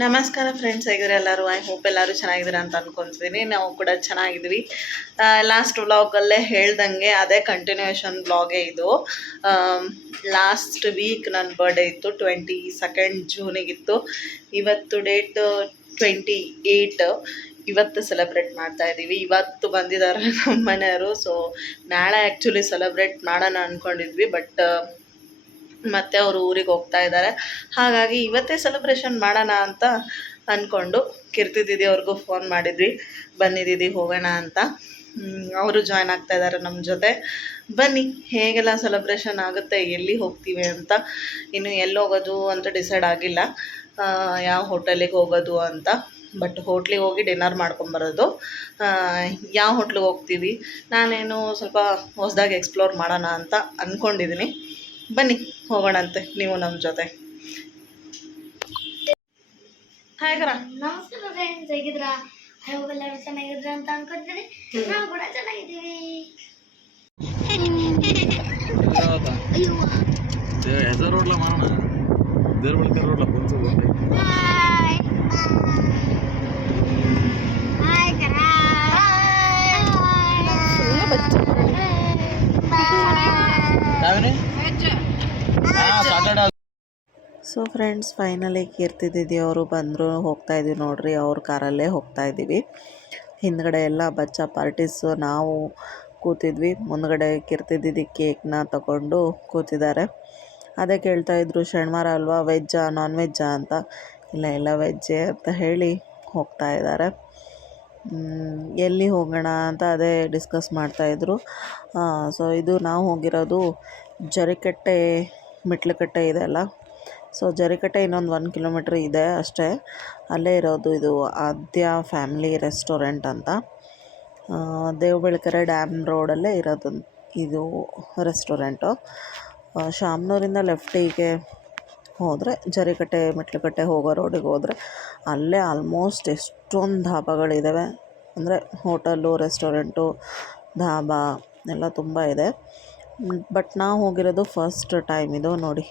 ನಮಸ್ಕಾರ ಫ್ರೆಂಡ್ಸ್, ಹೇಗಿದ್ರೆ ಎಲ್ಲರೂ. I hope ಎಲ್ಲರೂ ಚೆನ್ನಾಗಿದ್ದೀರಾ ಅಂತ ಅಂದ್ಕೊಳ್ತೀನಿ. ನಾವು ಕೂಡ ಚೆನ್ನಾಗಿದ್ವಿ. ಲಾಸ್ಟ್ ವ್ಲಾಗಲ್ಲೇ ಹೇಳ್ದಂಗೆ ಅದೇ ಕಂಟಿನ್ಯೂಷನ್ ವ್ಲಾಗೇ ಇದು. ಲಾಸ್ಟ್ ವೀಕ್ ನನ್ನ ಬರ್ಡೇ ಇತ್ತು, 22 ಜೂನಿಗಿತ್ತು. ಇವತ್ತು ಡೇಟ್ 28. ಇವತ್ತು ಸೆಲೆಬ್ರೇಟ್ ಮಾಡ್ತಾ ಇದ್ದೀವಿ. ಇವತ್ತು ಬಂದಿದ್ದಾರೆ ನಮ್ಮ ಮನೆಯವರು. ಸೊ ನಾಳೆ ಆ್ಯಕ್ಚುಲಿ ಸೆಲೆಬ್ರೇಟ್ ಮಾಡೋಣ ಅಂದ್ಕೊಂಡಿದ್ವಿ, ಬಟ್ ಮತ್ತು ಅವರು ಊರಿಗೆ ಹೋಗ್ತಾ ಇದ್ದಾರೆ. ಹಾಗಾಗಿ ಇವತ್ತೇ ಸೆಲೆಬ್ರೇಷನ್ ಮಾಡೋಣ ಅಂತ ಅಂದ್ಕೊಂಡು ಕೀರ್ತಿ ದೀದಿ ಅವ್ರಿಗೂ ಫೋನ್ ಮಾಡಿದ್ವಿ, ಬನ್ನಿ ದೀದಿ ಹೋಗೋಣ ಅಂತ. ಅವರು ಜಾಯ್ನ್ ಆಗ್ತಾ ಇದ್ದಾರೆ ನಮ್ಮ ಜೊತೆ. ಬನ್ನಿ, ಹೇಗೆಲ್ಲ ಸೆಲೆಬ್ರೇಷನ್ ಆಗುತ್ತೆ, ಎಲ್ಲಿ ಹೋಗ್ತೀವಿ ಅಂತ. ಇನ್ನು ಎಲ್ಲಿ ಹೋಗೋದು ಅಂತ ಡಿಸೈಡ್ ಆಗಿಲ್ಲ, ಯಾವ ಹೋಟೆಲಿಗೆ ಹೋಗೋದು ಅಂತ. ಬಟ್ ಹೋಟ್ಲಿಗೆ ಹೋಗಿ ಡಿನ್ನರ್ ಮಾಡ್ಕೊಂಬರೋದು. ಯಾವ ಹೋಟ್ಲಿಗೆ ಹೋಗ್ತೀವಿ, ನಾನೇನು ಸ್ವಲ್ಪ ಹೊಸದಾಗಿ ಎಕ್ಸ್ಪ್ಲೋರ್ ಮಾಡೋಣ ಅಂತ ಅಂದ್ಕೊಂಡಿದ್ದೀನಿ. ಬನ್ನಿ ಹೋಗೋಣಂತೆ, ನೀವು ನಮ್ಮ ಜೊತೆ. ಹಾಯ್ ಕರ. ನಮಸ್ಕಾರ ಫ್ರೆಂಡ್ಸ್, ಹೇಗಿದ್ರ? ಎಲ್ಲರೂ ಚೆನ್ನಾಗಿದ್ರ ಅಂತ ಅನ್ಕೊಂತೀನಿ. ನಾವು ಕೂಡ ಚೆನ್ನಾಗಿದ್ದೀವಿ. ಸೊ ಫ್ರೆಂಡ್ಸ್, ಫೈನಲಿ ಕೀರ್ತಿ ದೀದಿ ಅವರು ಬಂದರು. ಹೋಗ್ತಾ ಇದ್ದೀವಿ ನೋಡ್ರಿ, ಅವ್ರ ಕಾರಲ್ಲೇ ಹೋಗ್ತಾ ಇದ್ದೀವಿ. ಹಿಂದ್ಗಡೆ ಎಲ್ಲ ಬಚ್ಚ ಪಾರ್ಟೀಸು, ನಾವು ಕೂತಿದ್ವಿ. ಮುಂದ್ಗಡೆ ಕೀರ್ತಿ ದೀದಿ ಕೇಕ್ನ ತಗೊಂಡು ಕೂತಿದ್ದಾರೆ. ಅದೇ ಕೇಳ್ತಾಯಿದ್ರು, ಶನಿವಾರ ಅಲ್ವಾ, ವೆಜ್ಜಾ ನಾನ್ ವೆಜ್ಜಾ ಅಂತ. ಇಲ್ಲ ವೆಜ್ಜೇ ಅಂತ ಹೇಳಿ ಹೋಗ್ತಾ ಇದ್ದಾರೆ. ಎಲ್ಲಿ ಹೋಗೋಣ ಅಂತ ಅದೇ ಡಿಸ್ಕಸ್ ಮಾಡ್ತಾಯಿದ್ರು. ಸೊ ಇದು ನಾವು ಹೋಗಿರೋದು ಜರಿಕಟ್ಟೆ ಮೆಟ್ಲುಕಟ್ಟೆ ಇದೆ ಅಲ್ಲ, ಸೊ ಜರಿಕಟ್ಟೆ ಇನ್ನೊಂದು 1 ಕಿಲೋಮೀಟ್ರ್ ಇದೆ ಅಷ್ಟೇ. ಅಲ್ಲೇ ಇರೋದು ಇದು ಆದ್ಯ ಫ್ಯಾಮಿಲಿ ರೆಸ್ಟೋರೆಂಟ್ ಅಂತ. ದೇವಬೆಳಕೆರೆ ಡ್ಯಾಮ್ ರೋಡಲ್ಲೇ ಇರೋದು ಇದು ರೆಸ್ಟೋರೆಂಟು. ಶಾಮನೂರಿಂದ ಲೆಫ್ಟಿಗೆ ಹೋದರೆ, ಜರಿಕಟ್ಟೆ ಮೆಟ್ಲುಕಟ್ಟೆ ಹೋಗೋ ರೋಡಿಗೆ ಹೋದರೆ ಅಲ್ಲೇ ಆಲ್ಮೋಸ್ಟ್ ಎಷ್ಟೊಂದು ಧಾಬಾಗಳಿದ್ದಾವೆ. ಅಂದರೆ ಹೋಟೆಲು, ರೆಸ್ಟೋರೆಂಟು, ಧಾಬಾ ಎಲ್ಲ ತುಂಬ ಇದೆ. ಬಟ್ ನಾವು ಹೋಗಿರೋದು ಫಸ್ಟ್ ಟೈಮ್ ಇದು. ನೋಡಿ,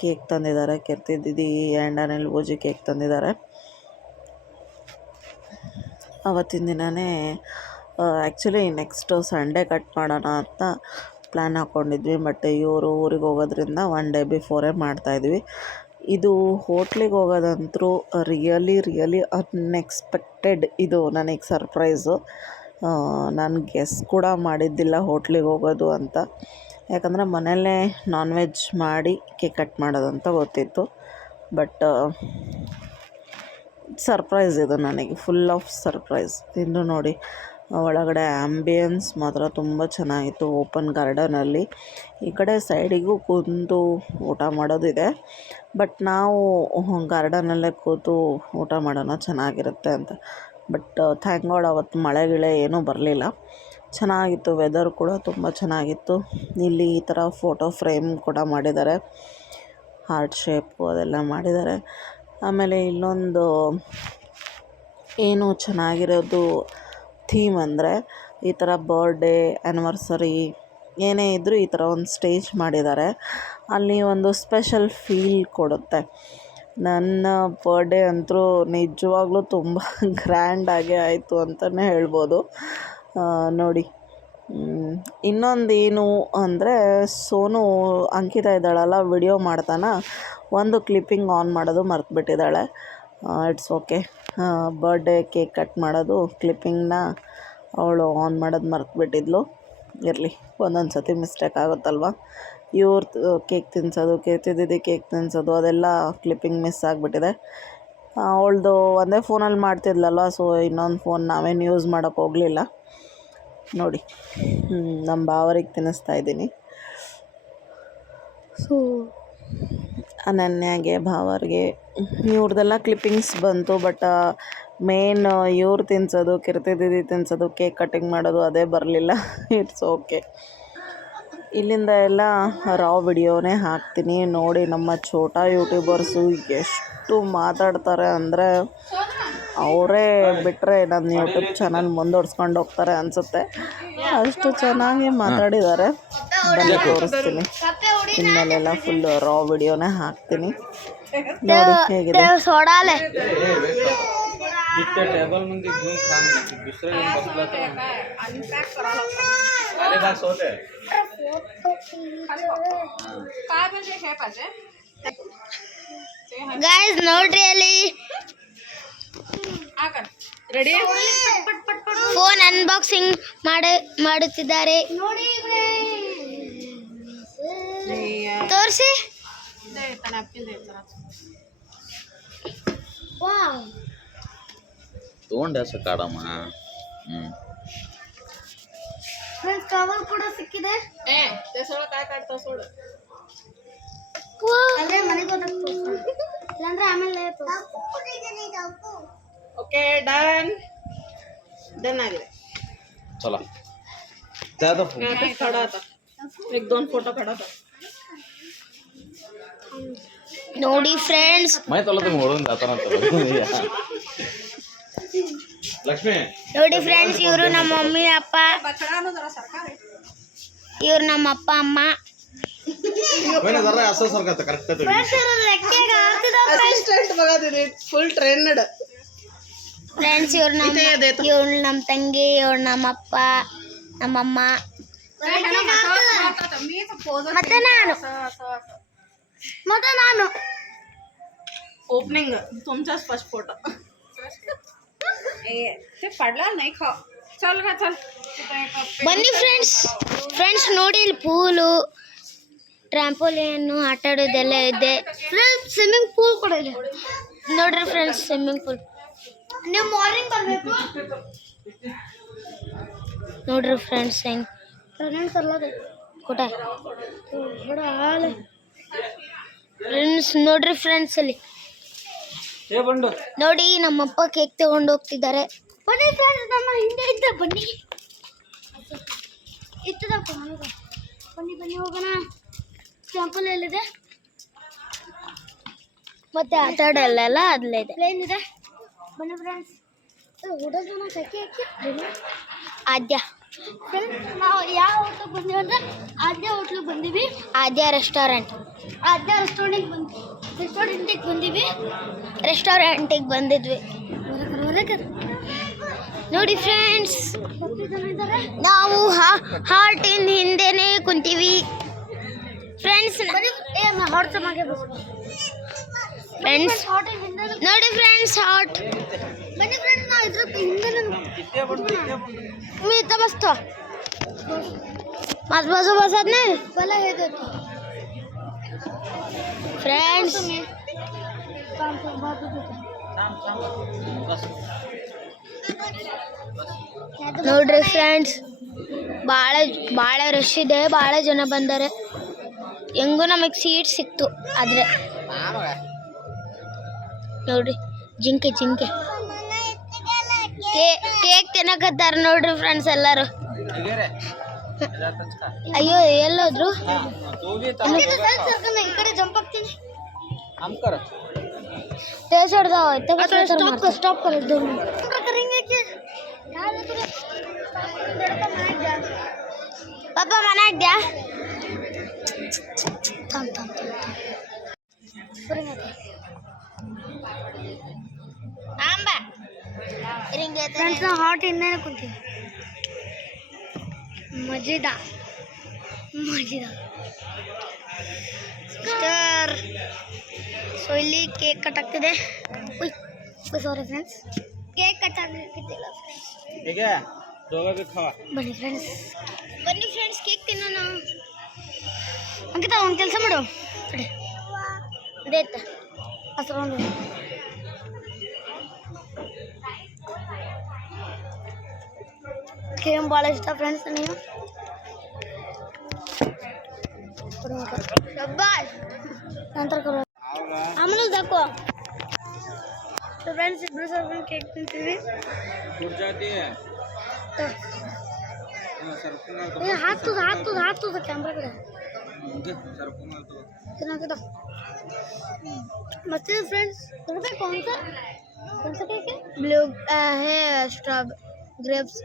ಕೇಕ್ ತಂದಿದ್ದಾರೆ. ಕೀರ್ತಿ ದೀದಿ ಆ್ಯಂಡ್ ಅನಿಲ್ ಬೂಜಿ ಕೇಕ್ ತಂದಿದ್ದಾರೆ. ಅವತ್ತಿನ ದಿನವೇ ಆ್ಯಕ್ಚುಲಿ ನೆಕ್ಸ್ಟ್ ಸಂಡೇ ಕಟ್ ಮಾಡೋಣ ಅಂತ ಪ್ಲ್ಯಾನ್ ಹಾಕ್ಕೊಂಡಿದ್ವಿ. ಬಟ್ ಇವರು ಊರಿಗೆ ಹೋಗೋದ್ರಿಂದ 1 ಡೇ ಬಿಫೋರೇ ಮಾಡ್ತಾಯಿದ್ವಿ. ಇದು ಹೋಟ್ಲಿಗೆ ಹೋಗೋದಂತೂ ರಿಯಲಿ ಅನ್ಎಕ್ಸ್ಪೆಕ್ಟೆಡ್. ಇದು ನನಗೆ ಸರ್ಪ್ರೈಸು. ನಾನು ಗೆಸ್ ಕೂಡ ಮಾಡಿದ್ದಿಲ್ಲ ಹೋಟ್ಲಿಗೆ ಹೋಗೋದು ಅಂತ. ಯಾಕಂದರೆ ಮನೆಯಲ್ಲೇ ನಾನ್ ವೆಜ್ ಮಾಡಿ ಕೇಕ್ ಕಟ್ ಮಾಡೋದಂತ ಗೊತ್ತಿತ್ತು. ಬಟ್ ಸರ್ಪ್ರೈಸ್ ಇದು ನನಗೆ, ಫುಲ್ ಆಫ್ ಸರ್ಪ್ರೈಸ್. ಇನ್ನು ನೋಡಿ, ಒಳಗಡೆ ಆ್ಯಂಬಿಯನ್ಸ್ ಮಾತ್ರ ತುಂಬ ಚೆನ್ನಾಗಿತ್ತು. ಓಪನ್ ಗಾರ್ಡನಲ್ಲಿ ಈ ಕಡೆ ಸೈಡಿಗೂ ಕೂತು ಊಟ ಮಾಡೋದಿದೆ. ಬಟ್ ನಾವು ಗಾರ್ಡನಲ್ಲೇ ಕೂತು ಊಟ ಮಾಡೋಣ, ಚೆನ್ನಾಗಿರುತ್ತೆ ಅಂತ. ಬಟ್ ಥ್ಯಾಂಕ್ ಗಾಡ್ ಅವತ್ತು ಮಳೆ ಏನೂ ಬರಲಿಲ್ಲ. ಚೆನ್ನಾಗಿತ್ತು, ವೆದರ್ ಕೂಡ ತುಂಬ ಚೆನ್ನಾಗಿತ್ತು. ಇಲ್ಲಿ ಈ ಥರ ಫೋಟೋ ಫ್ರೇಮ್ ಕೂಡ ಮಾಡಿದ್ದಾರೆ, ಹಾರ್ಟ್ ಶೇಪು ಅದೆಲ್ಲ ಮಾಡಿದ್ದಾರೆ. ಆಮೇಲೆ ಇಲ್ಲೊಂದು ಏನು ಚೆನ್ನಾಗಿರೋದು ಥೀಮ್ ಅಂದರೆ, ಈ ಥರ ಬರ್ಡೇ ಆ್ಯನಿವರ್ಸರಿ ಏನೇ ಇದ್ದರೂ ಈ ಥರ ಒಂದು ಸ್ಟೇಜ್ ಮಾಡಿದ್ದಾರೆ. ಅಲ್ಲಿ ಒಂದು ಸ್ಪೆಷಲ್ ಫೀಲ್ ಕೊಡುತ್ತೆ. ನನ್ನ ಬರ್ಡೇ ಅಂತೂ ನಿಜವಾಗ್ಲೂ ತುಂಬ ಗ್ರ್ಯಾಂಡಾಗೇ ಆಯಿತು ಅಂತಲೇ ಹೇಳ್ಬೋದು. ನೋಡಿ, ಇನ್ನೊಂದೇನು ಅಂದರೆ, ಸೋನು ಅಂಕಿತ ಇದ್ದಾಳಲ್ಲ, ವಿಡಿಯೋ ಮಾಡ್ತಾನೆ, ಒಂದು ಕ್ಲಿಪ್ಪಿಂಗ್ ಆನ್ ಮಾಡೋದು ಮರ್ತುಬಿಟ್ಟಿದ್ದಾಳೆ. It's okay. Birthday cake cut ಮಾಡೋದು ಕ್ಲಿಪ್ಪಿಂಗ್ನ ಅವಳು ಆನ್ ಮಾಡೋದು ಮರ್ತುಬಿಟ್ಟಿದ್ಲು. ಇರಲಿ, ಒಂದೊಂದು ಸತಿ ಮಿಸ್ಟೇಕ್ ಆಗುತ್ತಲ್ವ. ಇವ್ರದ್ದು ಕೇಕ್ ತಿನ್ನಿಸೋದು, ಕೀರ್ತಿ ದೀದಿ ಕೇಕ್ ತಿನ್ನಿಸೋದು, ಅದೆಲ್ಲ ಕ್ಲಿಪ್ಪಿಂಗ್ ಮಿಸ್ ಆಗಿಬಿಟ್ಟಿದೆ. ಅವಳದು ಒಂದೇ ಫೋನಲ್ಲಿ ಮಾಡ್ತಿದ್ಲಲ್ವ, ಸೊ ಇನ್ನೊಂದು ಫೋನ್ ನಾವೇನು ಯೂಸ್ ಮಾಡೋಕ್ಕೆ ಹೋಗಲಿಲ್ಲ. ನೋಡಿ, ನಮ್ಮ ಭಾವರಿಗೆ ತಿನ್ನಿಸ್ತಾ ಇದ್ದೀನಿ. ಸೊ ಅನನ್ಯಾಗೆ, ಭಾವರಿಗೆ ಇವ್ರದ್ದೆಲ್ಲ ಕ್ಲಿಪ್ಪಿಂಗ್ಸ್ ಬಂತು. ಬಟ್ ಮೇನ್ ಇವ್ರು ತಿನ್ನಿಸೋದು, ಕೀರ್ತಿ ದೀದಿ ತಿನ್ನಿಸೋದು, ಕೇಕ್ ಕಟ್ಟಿಂಗ್ ಮಾಡೋದು ಅದೇ ಬರಲಿಲ್ಲ. It's okay. ಇಲ್ಲಿಂದ ಎಲ್ಲ ರಾವ್ ವಿಡಿಯೋನೇ ಹಾಕ್ತೀನಿ ನೋಡಿ. ನಮ್ಮ ಛೋಟಾ ಯೂಟ್ಯೂಬರ್ಸು ಎಷ್ಟು ಮಾತಾಡ್ತಾರೆ ಅಂದರೆ, ಅವರೇ ಬಿಟ್ಟರೆ ನನ್ನ ಯೂಟ್ಯೂಬ್ ಚಾನಲ್ ಮುಂದುವರ್ಸ್ಕೊಂಡು ಹೋಗ್ತಾರೆ ಅನಿಸುತ್ತೆ. ಅಷ್ಟು ಚೆನ್ನಾಗಿ ಮಾತಾಡಿದ್ದಾರೆ. ಬನ್ನಿ ತೋರಿಸ್ತೀನಿ. ಇನ್ಮೇಲೆಲ್ಲ ಫುಲ್ ರಾ ವಿಡಿಯೋನೇ ಹಾಕ್ತೀನಿ. ನೋಡಿ ಹೇಗಿದೆ. सोडाले इतने टेबल मंदी घेऊन खा नाही दुसरं येऊन बसला तर अरे बस होते काय म्हणजे हे पाहिजे गाइस ನೋಡ್ರಿ ಅಲ್ಲಿ ರೆಡಿ ಫೋನ್ ಅನ್ಬಾಕ್ಸಿಂಗ್ ಮಾಡುತ್ತಿದ್ದಾರೆ ನೋಡಿ ತೋರಿಸಿ ವಾವ್ तोंड असं काढा ಫ್ರೆಂಡ್ಸ್ ಕವರ್ ಕೂಡ ಸಿಕ್ಕಿದೆ काय काढतो सोड ಅಲ್ಲೇ ಮನೆಗೆ ಹೋದಾಗ ಇಲ್ಲಾಂದ್ರೆ ಆಮೇಲೆ ओके डन डन आಗಿದೆ चला त्यात काढा आता 1-2 फोटो काढा आता ನೋಡಿ ಫ್ರೆಂಡ್ಸ್ माहित आलं तुम्ही ओढून जाताना लक्ष्मी ನೋಡಿ ಫ್ರೆಂಡ್ಸ್ ಇವರು ನಮ್ಮ ಮಮ್ಮಿ ಅಪ್ಪ ಇವರು ನಮ್ಮ ಅಪ್ಪ ಅಮ್ಮ जरा असं सारखं करेक्ट ಅಸಿಸ್ಟೆಂಟ್ ಬಗಾದಿರಿ ಫುಲ್ ಟ್ರೆಂಡ್ ಫ್ರೆಂಡ್ಸ್ ಇವ್ರು ನಮ್ಮ ತಂಗಿ ಇವ್ರು ನಮ್ಮ ಅಪ್ಪ ನಮ್ಮಮ್ಮ ಮತ್ತೆ ನಾನು ओपनिंग तुमचाच फर्स्ट फोटो ते पडला नाही खा चल का चल ಬನ್ನಿ ಫ್ರೆಂಡ್ಸ್ ನೋಡಿ ಇಲ್ಲಿ ಪೂಲು ಟ್ರಾಂಪೋಲಿಯನ್ನು ಆಟ ಆಡೋದೆಲ್ಲ ಇದೆ ಸ್ವಿಮ್ಮಿಂಗ್ ಪೂಲ್ ಕೂಡ ಇದೆ ನೋಡ್ರಿ ಫ್ರೆಂಡ್ಸ್ ಸ್ವಿಮ್ಮಿಂಗ್ ಪೂಲ್ ನೀವು ಮಾರ್ನಿಂಗ್ ಬರಬೇಕು ನೋಡ್ರಿ ಫ್ರೆಂಡ್ಸ್ ಹೆಂಗೆ ಫ್ರೆಂಡ್ಸ್ ಅಲ್ಲದೆ ಕೊಟ್ಟ ಫ್ರೆಂಡ್ಸ್ ನೋಡ್ರಿ ಫ್ರೆಂಡ್ಸ್ ಅಲ್ಲಿ ನೋಡಿ ನಮ್ಮಪ್ಪ ಕೇಕ್ ತಗೊಂಡು ಹೋಗ್ತಿದ್ದಾರೆ ಬನ್ನಿ ಫ್ರೆಂಡ್ಸ್ ನಮ್ಮ ಹಿಂದೆ ಇದ್ದ ಬನ್ನಿ ಇತ್ತದಪ್ಪ ಬನ್ನಿ ಹೋಗೋಣ ಟೆಂಪಲ್ ಎಲ್ಲಿದೆ ಮತ್ತೆ ಆಟ ಆಡಲ್ಲ ಅಲ್ಲೇ ಇದೆ ಪ್ಲೇನ್ ಇದೆ ಬನ್ನಿ ಫ್ರೆಂಡ್ಸ್ ಹುಡುಗನ ಸೆಕೆ ಹಾಕಿ ಆದ್ಯ ಫ್ರೆಂಡ್ಸ್ ನಾವು ಯಾವ ಹೋಟ್ಲಿಗೆ ಬಂದೀವಿ ಅಂದರೆ ಆದ್ಯ ಹೋಟ್ಲಿಗೆ ಬಂದೀವಿ ಆದ್ಯ ರೆಸ್ಟೋರೆಂಟಿಗೆ ಬಂದಿದ್ವಿ ನೋಡಿ ಫ್ರೆಂಡ್ಸ್ ನಾವು ಹಾರ್ಟಿನ ಹಿಂದೆನೇ ಕುಂತೀವಿ ಫ್ರೆಂಡ್ಸ್ ನೋಡಿ ಫ್ರೆಂಡ್ಸ್ ಹಾರ್ಟ್ ಬನ್ನಿ ಫ್ರೆಂಡ್ಸ್ ನಾವು ಇದ್ರ मी इथं बसतो माझ बाजू बसत नाही मला हे देतो फ्रेंड्स ನೋಡ್ರಿ ಫ್ರೆಂಡ್ಸ್ ಭಾಳ ರಶ್ ಇದೆ ಭಾಳ ಜನ ಬಂದರೆ ಹೆಂಗೂ ನಮಗೆ ಸೀಟ್ ಸಿಕ್ತು ಆದರೆ ನೋಡ್ರಿ ಜಿಂಕೆ ಕೇಕ್ ತಿನ್ನಕತ್ತಾರ ನೋಡ್ರಿ ಫ್ರೆಂಡ್ಸ್ ಎಲ್ಲರೂ ಅಯ್ಯೋ ಎಲ್ಲೋದ್ರು ಈ ಕಡೆ ಜಂಪ್ ಆಗ್ತೀನಿ स्टॉप कर दो करेंगे कि पापा मना द्या फ्रेंड्स हॉट इन्ने कुंती मजेदार ಸಿಸ್ಟರ್ ಸೊ ಇಲ್ಲಿ ಕೇಕ್ ಕಟ್ ಆಗ್ತಿದೆ ಸಾರಿ ಫ್ರೆಂಡ್ಸ್ ಕೇಕ್ ಕಟ್ ಆಗ್ತಿಲ್ಲ ಬನ್ನಿ ಫ್ರೆಂಡ್ಸ್ ಕೇಕ್ ತಿನ್ನೋಣ ಅಂಕಿತ ಒಂದು ಕೆಲಸ ಮಾಡು ಅದೇ ಹಸ್ಕೊಂಡು ಕೇಕ್ ಭಾಳ ಇಷ್ಟ ಫ್ರೆಂಡ್ಸ್ ನೀವು नंतर करू आम्हाला दाखव फ्रेंड्स इकडे सर्व केक तिंತೀವಿ हात तुझा कॅमेरा कडे मस्त फ्रेंड्स तुम्ही कौन सा केक है ब्लू है ग्रेप्स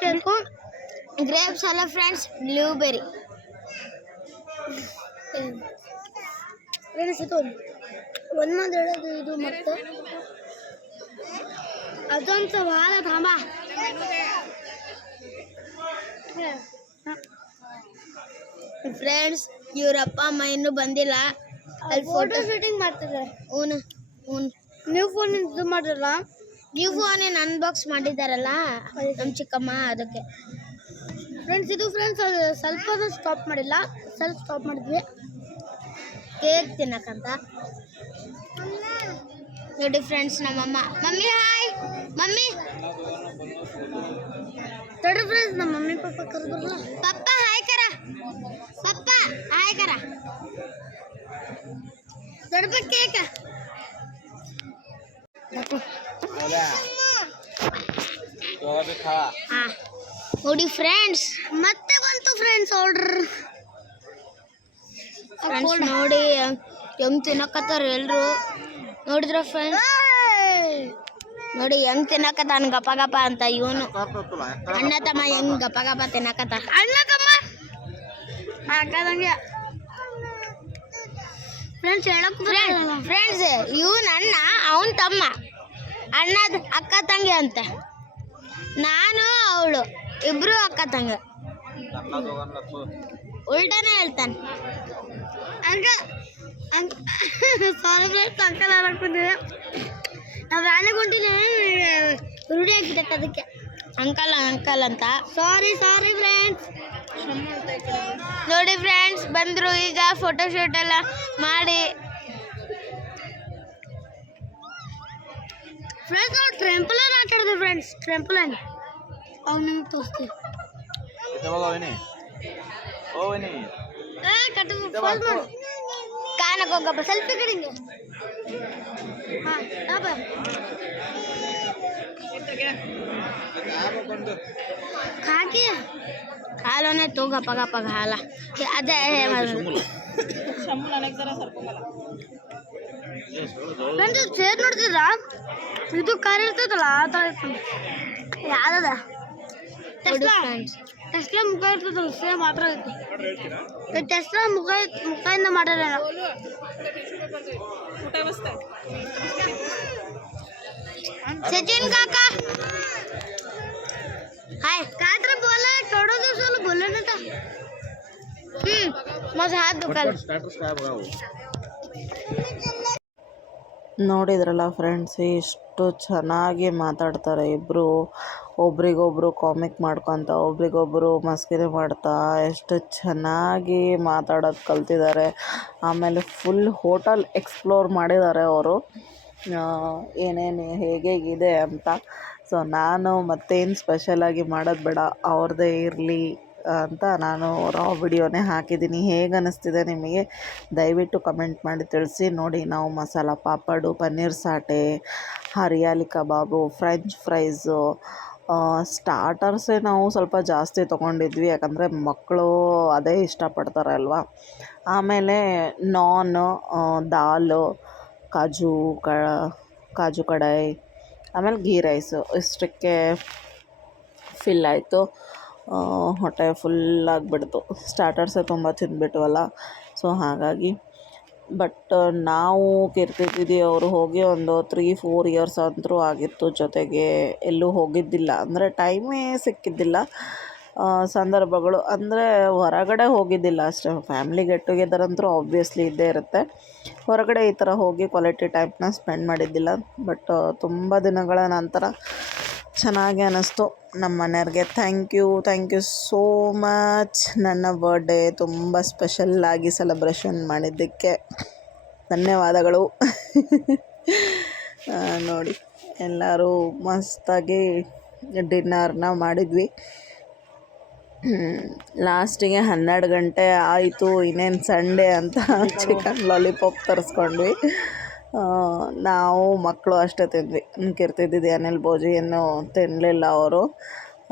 केक को ग्रेप्स वाला फ्रेंड्स ब्लूबेरी ಫ್ರೆಂಡ್ಸ್ ಇದು ಒಂದು ಮಾತು ಹೇಳೋದು ಇದು ಮತ್ತೆ ಅದೊಂದು ಸವಾಲ ತಾಂಬ ಫ್ರೆಂಡ್ಸ್ ಇವ್ರ ಅಪ್ಪ ಅಮ್ಮ ಇನ್ನೂ ಬಂದಿಲ್ಲ ಅಲ್ಲಿ ಫೋಟೋ ಶೂಟಿಂಗ್ ಮಾಡ್ತಿದ್ದಾರೆ ನ್ಯೂ ಫೋನ್ ಇದು ಮಾಡಿರಲ್ಲ ನ್ಯೂ ಫೋನ್ ಅನ್ಬಾಕ್ಸ್ ಮಾಡಿದ್ದಾರಲ್ಲ ನಮ್ಮ ಚಿಕ್ಕಮ್ಮ ಅದಕ್ಕೆ ಫ್ರೆಂಡ್ಸ್ ಇದು ಫ್ರೆಂಡ್ಸ್ ಅದು ಸ್ವಲ್ಪ ಸ್ಟಾಪ್ ಮಾಡಿಲ್ಲ ಸ್ವಲ್ಪ ಸ್ಟಾಪ್ ಮಾಡಿದ್ವಿ ಕೇಕ್ ತಿನ್ನಕ್ಕಂತ ನೋಡಿ ಫ್ರೆಂಡ್ಸ್ ನಮ್ಮಮ್ಮ ಮಮ್ಮಿ ಹಾಯ್ ಮಮ್ಮಿ ತಡ್ರಿ ಫ್ರೆಂಡ್ಸ್ ನಮ್ಮ ಮಮ್ಮಿ ಪಪ್ಪ ಕರೆದ್ರಲ್ಲ ಪಪ್ಪ ಹಾಯ್ ಕರ ಪಪ್ಪ ಹಾಯ್ ಕರ ತಡ್ಬೇಕು ಕೇಕ್ ಹಾ ನೋಡಿ ಫ್ರೆಂಡ್ಸ್ ಮತ್ತೆ ಬಂತು ಫ್ರೆಂಡ್ಸ್ ಆರ್ಡರ್ ಫ್ರೆಂಡ್ಸ್ ನೋಡಿ ಹೆಂಗ್ ತಿನ್ನಕತ್ತಾರ ಎಲ್ರು ನೋಡಿದ್ರ ಫ್ರೆಂಡ್ಸ್ ನೋಡಿ ಹೆಂಗ್ ತಿನ್ನಕತ್ತಾನ ಗಪ ಗಪ ಅಂತ ಇವನು ಅಣ್ಣ ತಮ್ಮ ಹೆಂಗ್ ಗಪ ಗಪ ತಿನ್ನಕತ್ತ ಅಣ್ಣ ತಮ್ಮ ಹಾಕದಂಗೆ ಫ್ರೆಂಡ್ಸ್ ಹೇಳಕ್ ಫ್ರೆಂಡ್ಸ್ ಇವನ್ ಅಣ್ಣ ಅವನ್ ತಮ್ಮ ಅಣ್ಣದ ಅಕ್ಕ ತಂಗಿ ಅಂತ ನಾನು ಅವಳು ಇಬ್ರು ಅಕ್ಕ ತಂಗ ಉಲ್ಟಾನೇ ಹೇಳ್ತಾನೆ ಸಾರಿ ಫ್ರೆಂಡ್ಸ್ ಅಂಕಲ್ ಹಾಕೊಂಡಿದ್ದೆ ನಾವು ರಾಣಿ ಕೊಂಡಿನಿ ರೂಢಿ ಆಗಿಬಿಟ್ಟೆ ಅದಕ್ಕೆ ಅಂಕಲ್ ಅಂಕಲ್ ಅಂತ ಸಾರಿ ಫ್ರೆಂಡ್ಸ್ ನೋಡಿ ಫ್ರೆಂಡ್ಸ್ ಬಂದರು ಈಗ ಫೋಟೋಶೂಟ್ ಎಲ್ಲ ಮಾಡಿ ಫ್ರೆಂಡ್ಸ್ ನಾವು ಟ್ರೆಂಪಲನ್ ಆಟ ಆಡಿದ್ವಿ ಫ್ರೆಂಡ್ಸ್ ಟ್ರೆಂಪಲನ್ ಅವ್ನು ನಿಮ್ಗೆ ತೋರಿಸ್ತೀವಿ ಕಾಣಕ್ಕೆ ಹೋಗಪ್ಪ ಸೆಲ್ಫಿ ಕಡಿಂಗೆ ಹಾಂ ಕಾಕಿ ಹಾಲೋನೆ ತೋಗ ಪಗ ಪಗ ಹಾಲ ಅದೇ ಫ್ರೆಂಡ್ಸ್ ಸೇರ್ ನೋಡ್ತಿದ್ರ ಇದು ಕಾರ್ ಇರ್ತದಲ್ಲ ಆ ಥರ ಇರ್ತದೆ ಯಾವ್ದದ ಟೆಸ್ಲಾ ಮುಖ ಇರ್ತದಲ್ಲ ಸೇಮ್ ಮಾತ್ರ ಇತ್ತು ಟೆಸ್ಲಾ ಮುಖದಿಂದ ಮಾಡ್ಯಾರ सचिन काका हाय काय तर बोला थोडं दिवसाला बोललो ना तर माझा हात दुखायला ನೋಡಿದ್ರಲ್ಲ ಫ್ರೆಂಡ್ಸ್ ಎಷ್ಟು ಚೆನ್ನಾಗಿ ಮಾತಾಡ್ತಾರೆ ಇಬ್ಬರು ಒಬ್ರಿಗೊಬ್ರು ಕಾಮಿಕ್ ಮಾಡ್ಕೊತ ಒಬ್ರಿಗೊಬ್ರು ಮಸ್ಕಿರಿ ಮಾಡ್ತಾ ಎಷ್ಟು ಚೆನ್ನಾಗಿ ಮಾತಾಡೋದು ಕಲ್ತಿದ್ದಾರೆ. ಆಮೇಲೆ ಫುಲ್ ಹೋಟೆಲ್ ಎಕ್ಸ್ಪ್ಲೋರ್ ಮಾಡಿದ್ದಾರೆ ಅವರು ಏನೇನು ಹೇಗೇಗಿದೆ ಅಂತ. ಸೊ ನಾನು ಮತ್ತೇನು ಸ್ಪೆಷಲಾಗಿ ಮಾಡೋದು ಬೇಡ ಅವ್ರದ್ದೇ ಇರಲಿ ಅಂತ ನಾನು ರಾ ವಿಡಿಯೋನೇ ಹಾಕಿದ್ದೀನಿ. ಹೇಗೆ ಅನ್ನಿಸ್ತಿದೆ ನಿಮಗೆ ದಯವಿಟ್ಟು ಕಮೆಂಟ್ ಮಾಡಿ ತಿಳಿಸಿ. ನೋಡಿ ನಾವು ಮಸಾಲ ಪಾಪಡು, ಪನ್ನೀರ್ ಸಾಟೆ, ಹರಿಯಾಲಿ ಕಬಾಬು, ಫ್ರೆಂಚ್ ಫ್ರೈಸು, ಸ್ಟಾರ್ಟರ್ಸೇ ನಾವು ಸ್ವಲ್ಪ ಜಾಸ್ತಿ ತೊಗೊಂಡಿದ್ವಿ, ಯಾಕಂದರೆ ಮಕ್ಕಳು ಅದೇ ಇಷ್ಟಪಡ್ತಾರೆ ಅಲ್ವಾ. ಆಮೇಲೆ ನಾನ್, ದಾಲು, ಕಾಜು ಕಡಾಯಿ, ಆಮೇಲೆ ಗೀ ರೈಸು ಇಷ್ಟಕ್ಕೆ ಫಿಲ್ ಆಯಿತು. ಹೊಟ್ಟೆ ಫುಲ್ ಆಗಿಬಿಡ್ತು, ಸ್ಟಾರ್ಟರ್ಸೇ ತುಂಬ ತಿಂದುಬಿಟ್ವಲ್ಲ. ಸೊ ಹಾಗಾಗಿ ಬಟ್ ನಾವು ಕೀರ್ತಿದ್ದೀವಿ ಅವರು ಹೋಗಿ ಒಂದು 3-4 ಇಯರ್ಸ್ ಅಂತರೂ ಆಗಿತ್ತು. ಜೊತೆಗೆ ಎಲ್ಲೂ ಹೋಗಿದ್ದಿಲ್ಲ, ಅಂದರೆ ಟೈಮೇ ಸಿಕ್ಕಿದ್ದಿಲ್ಲ. ಸಂದರ್ಭಗಳು ಅಂದರೆ ಹೊರಗಡೆ ಹೋಗಿದ್ದಿಲ್ಲ ಅಷ್ಟೇ. ಫ್ಯಾಮ್ಲಿ ಗೆಟ್ ಟುಗೆದರ್ ಅಂತೂ ಆಬ್ವಿಯಸ್ಲಿ ಇದ್ದೇ ಇರುತ್ತೆ. ಹೊರಗಡೆ ಈ ಥರ ಹೋಗಿ ಕ್ವಾಲಿಟಿ ಟೈಮ್ನ ಸ್ಪೆಂಡ್ ಮಾಡಿದ್ದಿಲ್ಲ. ಬಟ್ ತುಂಬ ದಿನಗಳ ನಂತರ ಚೆನ್ನಾಗಿ ಅನ್ನಿಸ್ತು. ನಮ್ಮ ಮನೆಯವ್ರಿಗೆ ಥ್ಯಾಂಕ್ ಯು ಸೋ ಮಚ್. ನನ್ನ ಬರ್ಡೇ ತುಂಬ ಸ್ಪೆಷಲ್ಲಾಗಿ ಸೆಲೆಬ್ರೇಷನ್ ಮಾಡಿದ್ದಕ್ಕೆ ಧನ್ಯವಾದಗಳು. ನೋಡಿ ಎಲ್ಲರೂ ಮಸ್ತಾಗಿ ಡಿನ್ನರ್ನ ಮಾಡಿದ್ವಿ. ಲಾಸ್ಟಿಗೆ 12 ಗಂಟೆ ಆಯಿತು. ಇನ್ನೇನು ಸಂಡೇ ಅಂತ ಚಿಕನ್ ಲಾಲಿಪಾಪ್ ತರಿಸ್ಕೊಂಡ್ವಿ. ನಾವು ಮಕ್ಕಳು ಅಷ್ಟೇ ತಿಂದ್ವಿ. ಕೀರ್ತಿದ್ದಿದ್ದು ಅನಿಲ್ ಬೋಜಿ ಏನು ತಿನ್ನಲಿಲ್ಲ ಅವರು.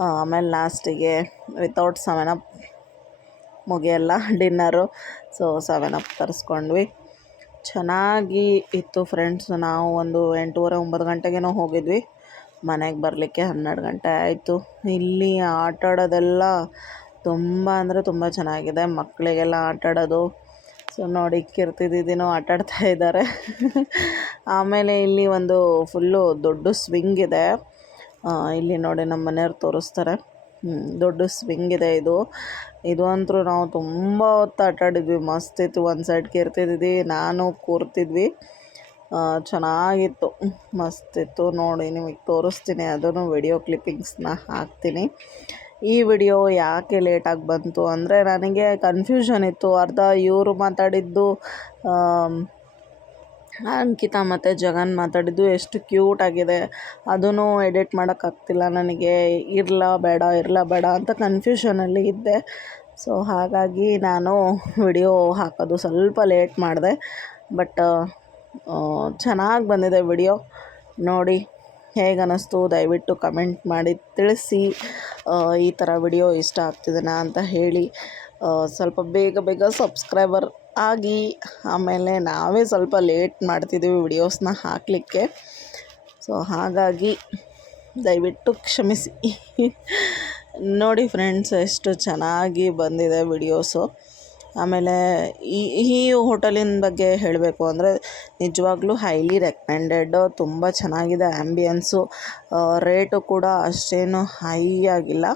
ಆಮೇಲೆ ಲಾಸ್ಟಿಗೆ ವಿತೌಟ್ 7 ಅಪ್ ಮುಗಿಯಲ್ಲ ಡಿನ್ನರು. ಸೊ 7 ಅಪ್ ತರಿಸ್ಕೊಂಡ್ವಿ. ಚೆನ್ನಾಗಿ ಇತ್ತು ಫ್ರೆಂಡ್ಸ್. ನಾವು ಒಂದು 8:30-9 ಗಂಟೆಗೇನೋ ಹೋಗಿದ್ವಿ. ಮನೆಗೆ ಬರಲಿಕ್ಕೆ 12 ಗಂಟೆ ಆಯಿತು. ಇಲ್ಲಿ ಆಟಾಡೋದೆಲ್ಲ ತುಂಬ ಅಂದರೆ ತುಂಬ ಚೆನ್ನಾಗಿದೆ. ಮಕ್ಕಳಿಗೆಲ್ಲ ಆಟಾಡೋದು ಸೊ ನೋಡಿ ಕೀರ್ತಿದಿನೋ ಆಟಾಡ್ತಾ ಇದ್ದಾರೆ. ಆಮೇಲೆ ಇಲ್ಲಿ ಒಂದು ಫುಲ್ಲು ದೊಡ್ಡ ಸ್ವಿಂಗ್ ಇದೆ. ಇಲ್ಲಿ ನೋಡಿ ನಮ್ಮ ಮನೆಯವ್ರು ತೋರಿಸ್ತಾರೆ. ದೊಡ್ಡ ಸ್ವಿಂಗ್ ಇದೆ ಇದು ಅಂತೂ ನಾವು ತುಂಬ ಹೊತ್ತು ಆಟಾಡಿದ್ವಿ. ಮಸ್ತಿತ್ತು. ಒಂದು ಸೈಡ್ ಕೀರ್ತಿದ್ವಿ, ನಾನು ಕೂರ್ತಿದ್ವಿ. ಚೆನ್ನಾಗಿತ್ತು, ಮಸ್ತಿತ್ತು. ನೋಡಿ ನಿಮಗೆ ತೋರಿಸ್ತೀನಿ, ಅದನ್ನು ವಿಡಿಯೋ ಕ್ಲಿಪ್ಪಿಂಗ್ಸ್ನ ಹಾಕ್ತೀನಿ. ಈ ವಿಡಿಯೋ ಯಾಕೆ ಲೇಟಾಗಿ ಬಂತು ಅಂದರೆ ನನಗೆ ಕನ್ಫ್ಯೂಷನ್ ಇತ್ತು. ಅರ್ಧ ಇವರು ಮಾತಾಡಿದ್ದು, ಅಂಕಿತಾ ಮತ್ತು ಜಗನ್ ಮಾತಾಡಿದ್ದು ಎಷ್ಟು ಕ್ಯೂಟಾಗಿದೆ, ಅದೂ ಎಡಿಟ್ ಮಾಡೋಕ್ಕಾಗ್ತಿಲ್ಲ ನನಗೆ. ಇರಲಾ ಬೇಡ ಅಂತ ಕನ್ಫ್ಯೂಷನಲ್ಲಿ ಇದ್ದೆ. ಸೊ ಹಾಗಾಗಿ ನಾನು ವಿಡಿಯೋ ಹಾಕೋದು ಸ್ವಲ್ಪ ಲೇಟ್ ಮಾಡಿದೆ. ಬಟ್ ಚೆನ್ನಾಗಿ ಬಂದಿದೆ ವಿಡಿಯೋ. ನೋಡಿ ಹೇಗೆ ಅನ್ನಿಸ್ತು ದಯವಿಟ್ಟು ಕಮೆಂಟ್ ಮಾಡಿ ತಿಳಿಸಿ. ಈ ಥರ ವಿಡಿಯೋ ಇಷ್ಟ ಆಗ್ತಿದೆನಾ ಅಂತ ಹೇಳಿ. ಸ್ವಲ್ಪ ಬೇಗ ಸಬ್ಸ್ಕ್ರೈಬರ್ ಆಗಿ. ಆಮೇಲೆ ನಾವೇ ಸ್ವಲ್ಪ ಲೇಟ್ ಮಾಡ್ತಿದ್ದೀವಿ ವಿಡಿಯೋಸ್ನ ಹಾಕಲಿಕ್ಕೆ. ಸೊ ಹಾಗಾಗಿ ದಯವಿಟ್ಟು ಕ್ಷಮಿಸಿ. ನೋಡಿ ಫ್ರೆಂಡ್ಸ್, ಎಷ್ಟು ಚೆನ್ನಾಗಿ ಬಂದಿದೆ ವಿಡಿಯೋಸು. ಆಮೇಲೆ ಈ ಹೋಟೆಲಿನ ಬಗ್ಗೆ ಹೇಳಬೇಕು ಅಂದರೆ ನಿಜವಾಗ್ಲೂ ಹೈಲಿ ರೆಕಮೆಂಡೆಡ್. ತುಂಬ ಚೆನ್ನಾಗಿದೆ ಆ್ಯಂಬಿಯನ್ಸು. ರೇಟು ಕೂಡ ಅಷ್ಟೇನು ಹೈ ಆಗಿಲ್ಲ,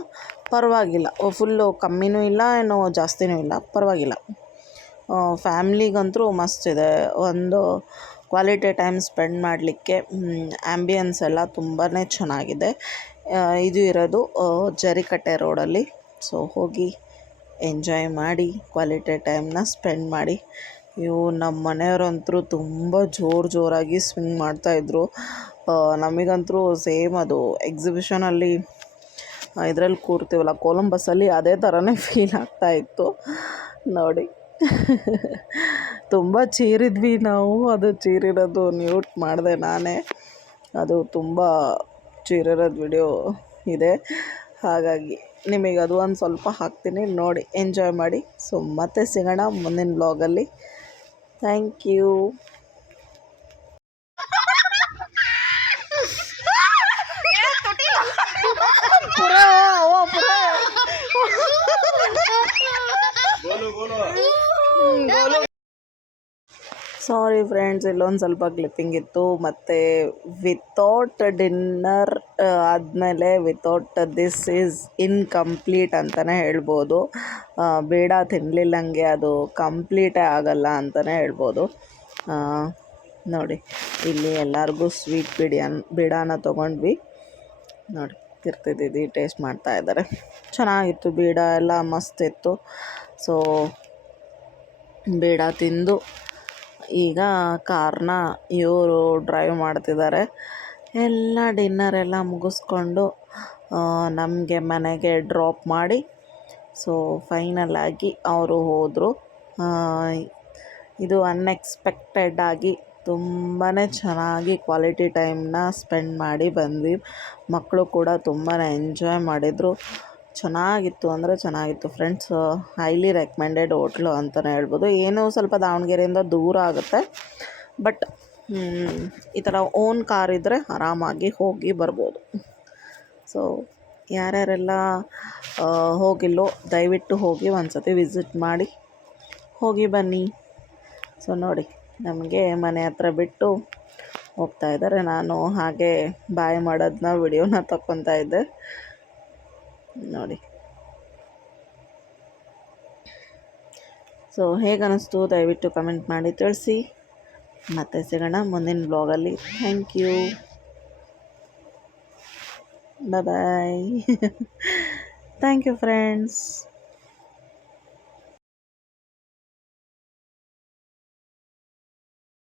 ಪರವಾಗಿಲ್ಲ. ಫುಲ್ಲು ಕಮ್ಮಿನೂ ಇಲ್ಲ, ಏನು ಜಾಸ್ತಿನೂ ಇಲ್ಲ, ಪರವಾಗಿಲ್ಲ. ಫ್ಯಾಮ್ಲಿಗಂತೂ ಮಸ್ತಿದೆ. ಒಂದು ಕ್ವಾಲಿಟಿ ಟೈಮ್ ಸ್ಪೆಂಡ್ ಮಾಡಲಿಕ್ಕೆ ಆ್ಯಂಬಿಯನ್ಸ್ ಎಲ್ಲ ತುಂಬಾ ಚೆನ್ನಾಗಿದೆ. ಇದು ಇರೋದು ಜರಿಕಟ್ಟೆ ರೋಡಲ್ಲಿ. ಸೊ ಹೋಗಿ ಎಂಜಾಯ್ ಮಾಡಿ, ಕ್ವಾಲಿಟಿ ಟೈಮ್ನ ಸ್ಪೆಂಡ್ ಮಾಡಿ. ನಮ್ಮ ಮನೆಯವರಂತರೂ ತುಂಬ ಜೋರಾಗಿ ಸ್ವಿಂಗ್ ಮಾಡ್ತಾಯಿದ್ರು. ನಮಗಂತೂ ಸೇಮ್ ಅದು ಎಕ್ಸಿಬಿಷನಲ್ಲಿ ಇದರಲ್ಲಿ ಕೂರ್ತೀವಲ್ಲ ಕೊಲಂಬಸ್ಸಲ್ಲಿ, ಅದೇ ಥರನೇ ಫೀಲ್ ಆಗ್ತಾಯಿತ್ತು. ನೋಡಿ ತುಂಬ ಚೀರಿದ್ವಿ ನಾವು. ಅದು ಚೀರಿರೋದು ಮ್ಯೂಟ್ ಮಾಡಿದೆ ನಾನೇ. ಅದು ತುಂಬ ಚೀರಿರೋದು ವಿಡಿಯೋ ಇದೆ, ಹಾಗಾಗಿ ನಿಮಗೆ ಅದು ಒಂದು ಸ್ವಲ್ಪ ಹಾಕ್ತೀನಿ, ನೋಡಿ ಎಂಜಾಯ್ ಮಾಡಿ. ಸೊ ಮತ್ತೆ ಸಿಗೋಣ ಮುಂದಿನ ಬ್ಲಾಗಲ್ಲಿ. Thank you. ಸಾರಿ ಫ್ರೆಂಡ್ಸ್, ಇಲ್ಲೊಂದು ಸ್ವಲ್ಪ ಕ್ಲಿಪ್ಪಿಂಗ್ ಇತ್ತು. ಮತ್ತು ವಿತೌಟ್ ಡಿನ್ನರ್ ಆದಮೇಲೆ ವಿತೌಟ್ ದಿಸ್ ಈಸ್ ಇನ್ಕಂಪ್ಲೀಟ್ ಅಂತಲೇ ಹೇಳ್ಬೋದು. ಬೇಡ ತಿನ್ನಲಿಲ್ಲಂಗೆ ಅದು ಕಂಪ್ಲೀಟೇ ಆಗಲ್ಲ ಅಂತಲೇ ಹೇಳ್ಬೋದು. ನೋಡಿ ಇಲ್ಲಿ ಎಲ್ಲರಿಗೂ ಸ್ವೀಟ್ ಬೀಡಾನ ತೊಗೊಂಡ್ವಿ. ನೋಡಿ ತಿರ್ತಿದ್ದಿ ಟೇಸ್ಟ್ ಮಾಡ್ತಾ ಇದ್ದಾರೆ. ಚೆನ್ನಾಗಿತ್ತು, ಬೀಡ ಎಲ್ಲ ಮಸ್ತಿತ್ತು. ಸೊ ಬೀಡ ತಿಂದು ಈಗ ಕಾರ್ನ ಇವರು ಡ್ರೈವ್ ಮಾಡ್ತಿದ್ದಾರೆ. ಎಲ್ಲ ಡಿನ್ನರೆಲ್ಲ ಮುಗಿಸ್ಕೊಂಡು ನಮಗೆ ಮನೆಗೆ ಡ್ರಾಪ್ ಮಾಡಿ, ಸೊ ಫೈನಲಾಗಿ ಅವರು ಹೋದರು. ಇದು ಅನ್ಎಕ್ಸ್ಪೆಕ್ಟೆಡ್ ಆಗಿ ತುಂಬಾ ಚೆನ್ನಾಗಿ ಕ್ವಾಲಿಟಿ ಟೈಮ್ನ ಸ್ಪೆಂಡ್ ಮಾಡಿ ಬಂದ್ವಿ. ಮಕ್ಕಳು ಕೂಡ ತುಂಬಾ ಎಂಜಾಯ್ ಮಾಡಿದರು. ಚೆನ್ನಾಗಿತ್ತು ಅಂದರೆ ಚೆನ್ನಾಗಿತ್ತು ಫ್ರೆಂಡ್ಸ್. ಹೈಲಿ ರೆಕಮೆಂಡೆಡ್ ಹೋಟ್ಲು ಅಂತಲೇ ಹೇಳ್ಬೋದು. ಏನೋ ಸ್ವಲ್ಪ ದಾವಣಗೆರೆಯಿಂದ ದೂರ ಆಗುತ್ತೆ, ಬಟ್ ಈ ಥರ ಓನ್ ಕಾರ್ ಇದ್ದರೆ ಆರಾಮಾಗಿ ಹೋಗಿ ಬರ್ಬೋದು. ಸೊ ಯಾರ್ಯಾರೆಲ್ಲ ಹೋಗಿಲ್ಲೋ ದಯವಿಟ್ಟು ಹೋಗಿ ಒಂದು ಸತಿ ವಿಸಿಟ್ ಮಾಡಿ ಹೋಗಿ ಬನ್ನಿ. ಸೊ ನೋಡಿ ನಮಗೆ ಮನೆ ಹತ್ರ ಬಿಟ್ಟು ಹೋಗ್ತಾ ಇದ್ದಾರೆ. ನಾನು ಹಾಗೆ ಬಾಯ್ ಮಾಡೋದನ್ನ ವಿಡಿಯೋನ ತಗೊತಾ ಇದ್ದೆ. ನೋಡಿ ಸೊ ಹೇಗೆ ಅನ್ನಿಸ್ತು ದಯವಿಟ್ಟು ಕಮೆಂಟ್ ಮಾಡಿ ತಿಳಿಸಿ. ಮತ್ತೆ ಸಿಗೋಣ ಮುಂದಿನ ಬ್ಲಾಗಲ್ಲಿ. Thank you, bye. Thank you friends.